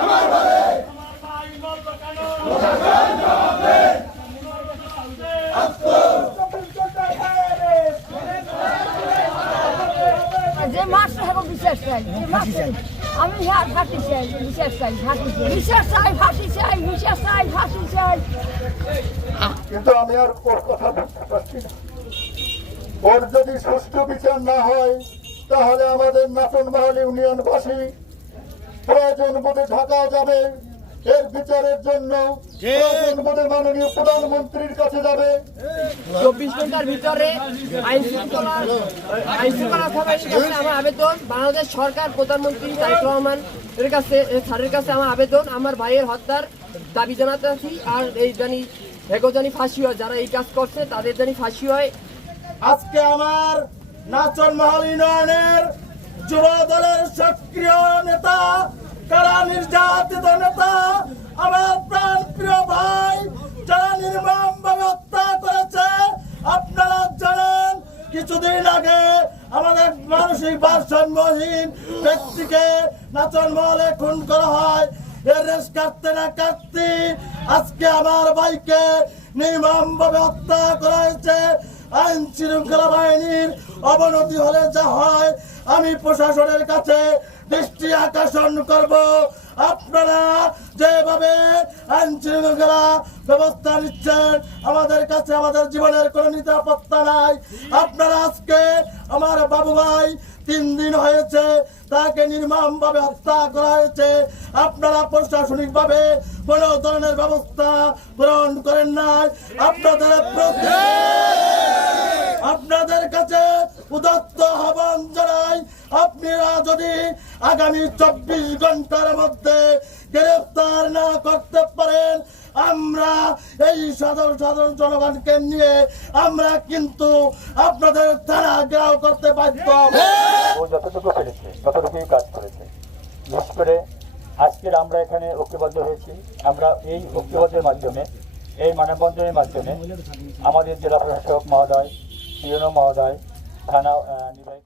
আমার ভাই মত কেন যে মাস্টার হবে বিশ্বাস চাই, আমি ফাঁসি চাই, বিশ্বাস চাই, বিশ্বাস চাই, ফাঁসি চাই, বিশ্বাস চাই, ফাঁসি চাই। কিন্তু আমি আর ওর কথা বলতে পারছি না। ওর যদি সুষ্ঠু বিচার না হয় তাহলে আমাদের নাচনমহল ইউনিয়নবাসী প্রয়োজন বোধে ঢাকা যাবে, এর বিচারের জন্য প্রয়োজন বোধে মাননীয় প্রধানমন্ত্রীর কাছে যাবে। 24 ঘন্টার ভিতরে আইন শৃঙ্খলা আমার আবেদন, বাংলাদেশ সরকার প্রধানমন্ত্রী তারেক রহমান এর কাছে, স্যারের কাছে আমার আবেদন, আমার ভাইয়ের হত্যার দাবি জানাতে আছি। আর এই জানি ফাঁসি হয়, যারা এই কাজ করছে তাদের জানি ফাঁসি হয়। আজকে আমার নাচনমহল ইউনিয়নের যুব দলের সক্রিয় নেতা, কারা নির্যাতিত নেতা, আমার প্রাণ প্রিয় ভাই যারা নির্মমভাবে হত্যা করেছে। আপনারা জানেন কিছুদিন আগে আমাদের মানসিক ভারসাম্যহীন ব্যক্তিকে নাচনমহলে খুন করা হয়। এর রেশ কাটতে না কাটতে আজকে আমার ভাইকে নির্মমভাবে হত্যা করা হয়েছে। আইন শৃঙ্খলা বাহিনীর অবনতি হলে যা হয়, আমি প্রশাসনের কাছে দৃষ্টি আকর্ষণ করব। আপনারা যেভাবে আইন শৃঙ্খলা ব্যবস্থা নিচ্ছেন, আমাদের কাছে আমাদের জীবনের কোনো নিরাপত্তা নাই। আপনারা আজকে আমার বাবু ভাই 3 দিন হয়েছে তাকে নির্মমভাবে হত্যা করা হয়েছে। আপনারা প্রশাসনিক ভাবে কোনো ধরনের ব্যবস্থা গ্রহণ করেন নাই। আপনাদের কাছে উদাত্ত আহ্বান জানাই, আপনারা যদি আগামী 24 ঘন্টার মধ্যে গ্রেফতার না করতে পারেন, আমরা এই সাধারণ জনগণকে নিয়ে আমরা কিন্তু আপনাদের থানা ঘেরাও করতে বাধ্য। ও যতটুকু পেরেছে ততটুকুই কাজ করেছে। বিশেষ করে আজকের আমরা এখানে ঐক্যবদ্ধ হয়েছি। আমরা এই ঐক্যবদ্ধের মাধ্যমে, এই মানববন্ধনের মাধ্যমে আমাদের জেলা প্রশাসক মহোদয়, ইউনো মহোদয়, থানা নির্বাহী